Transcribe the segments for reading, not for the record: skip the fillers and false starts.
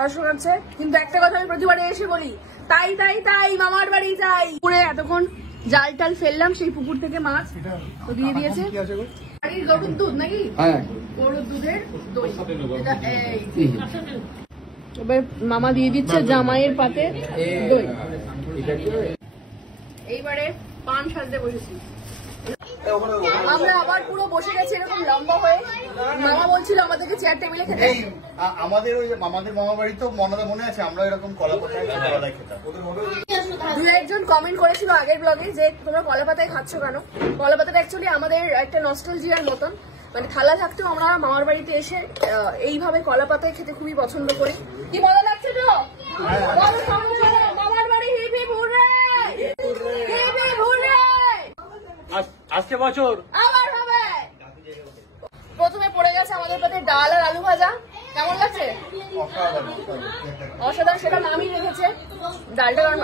করা শোনাচ্ছে, কিন্তু একটা কথা আমি প্রতিবারে এসে বলি, তাই তাই তাই মামার বাড়ি যাই। পুকুরে এতক্ষণ জাল টাল ফেললাম, সেই পুকুর থেকে মাছ তো দিয়ে দিয়েছে। বাড়ির গরুর দুধ নাকি? হ্যাঁ, গরুর দুধের দই। এবার মামা দিয়ে দিচ্ছে জামাইয়ের পাতে দই। এইবারে পান সাজতে বসেছি আমরা, আবার পুরো বসে গেছি এরকম লম্বা হয়ে। মামা বলছিল আমাদেরকে চেয়ার টেবিলে খেতে। আমাদের মামা বাড়ি তো মনে আছে, আমরা এরকম কলা পাতায় খেতাম। দু একজন কমেন্ট করেছিল আগের ব্লগে যে তোমরা কলা পাতায় খাচ্ছ কেন। কলা পাতাটা অ্যাকচুয়ালি আমাদের একটা নস্টালজিয়ার মতন, মানে থালা থাকতেও আমরা মামার বাড়িতে এসে এইভাবে কলা পাতায় খেতে খুবই পছন্দ করি। কি ভালো লাগছে তো? মামার বাড়ি hip hip hooray, hip hip hooray. আজকে বছর আবার হবে। প্রথমে পড়ে গেছে আমাদের পাতে ডাল আর আলু ভাজা। কেমন লাগছে? অসাধারণ। সেটা মামি রেখেছে ডালটা, কারণ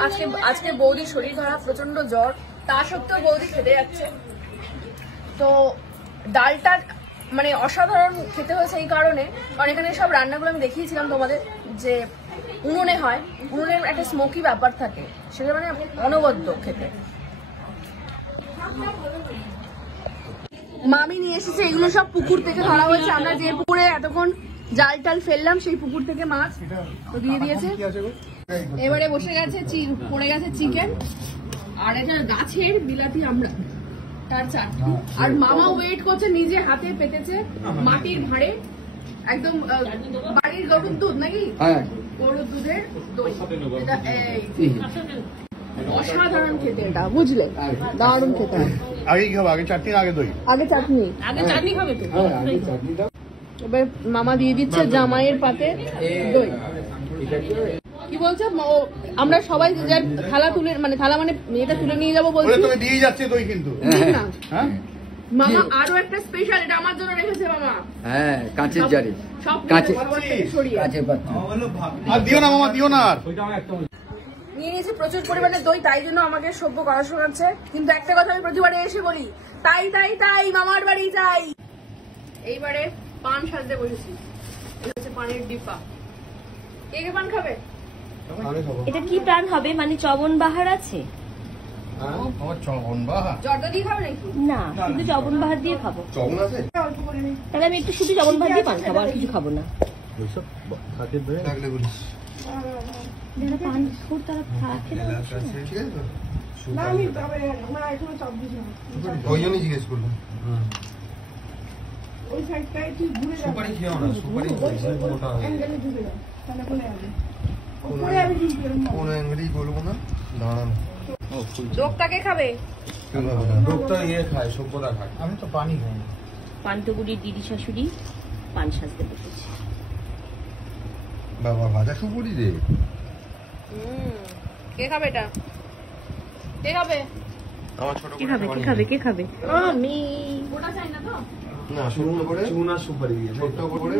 আজকে বৌদির শরীর খারাপ, প্রচন্ড জ্বর, তা সত্ত্বেও বৌদি খেতে যাচ্ছে। তো ডালটা মানে অসাধারণ খেতে হয়েছে এই কারণে, কারণ এখানে সব রান্নাগুলো আমি দেখিয়েছিলাম তোমাদের যে উনুনে হয়, উনুনের একটা স্মোকি ব্যাপার থাকে, সেটা মানে অনবদ্য খেতে। মামি নিয়ে এসেছে এগুলো সব পুকুর থেকে ধরা হয়েছে। আমরা যে পুকুরে এতক্ষণ জাল টাল ফেললাম, সেই পুকুর থেকে মাছ তো দিয়ে দিয়েছে। এবারে বসে গেছে পড়ে গেছে চিকেন, আর এটা গাছের বিলাতি আমরা তার চাটনি। আর মামা ওয়েট করছে, নিজে হাতে পেতেছে মাটির ভাঁড়ে, একদম বাড়ির গরুর দুধ নাকি? হ্যাঁ, গরুর দুধের দই। অসাধারণ খেতে এটা, বুঝলে? দারুণ খেতে। আগে কি হবে? আগে চাটনি, আগে দই? আগে চাটনি খাবে তো। এবার মামা দিয়ে দিচ্ছে জামাইয়ের পাতে দই। কি বলছো? আমরা সবাই থালা তুলে, মানে থালা মানে এটা তুলে নিয়ে যাবো বলছি। তুমি দিয়ে যাচ্ছে দই কিন্তু। হ্যাঁ মামা আরো একটা স্পেশাল, এটা আমার জন্য রেখেছে মামা। হ্যাঁ, কাঁচের জারি, কাঁচের পাত্র। আর দিও না মামা, দিও না। আর নিয়ে নিয়েছে প্রচুর পরিমাণে দই, তাই জন্য আমাকে সভ্য করা শোনাচ্ছে, কিন্তু একটা কথা আমি প্রতিবারে এসে বলি, তাই তাই তাই মামার বাড়ি যাই। এইবারে পান সাজতে বসেছি, পানের ডিব্বা। কে পান খাবে? এটা কি প্রাণ হবে? মানে চবন বাহার আছে? জর্দা দিয়ে খাবে নাকি? না, শুধু চবন বাহার দিয়ে খাবো। তাহলে আমি একটু শুধু চবন বাহার দিয়ে পান খাবো, আর কিছু খাবো না। যারা পান খাওয়ার তারা ওই জন্যই জিজ্ঞেস করলাম। কোন অ্যাঙ্গেলেই বলবো না, দাঁড়ানো। লোকটাকে খাবে? লোকটা ইয়ে খায়, সভ্যতা খায়। আমি তো পানি খাই। পান্তগুড়ির দিদি শাশুড়ি পান সাজতে বসেছে। বাবা ভাজা সুপুরি রে। কে খাবে এটা? কে খাবে? আমার ছোট কে খাবে? আমি। ওটা চাই না তো? না, ছোট করে চুনা সুপারি দিয়ে ছোট করে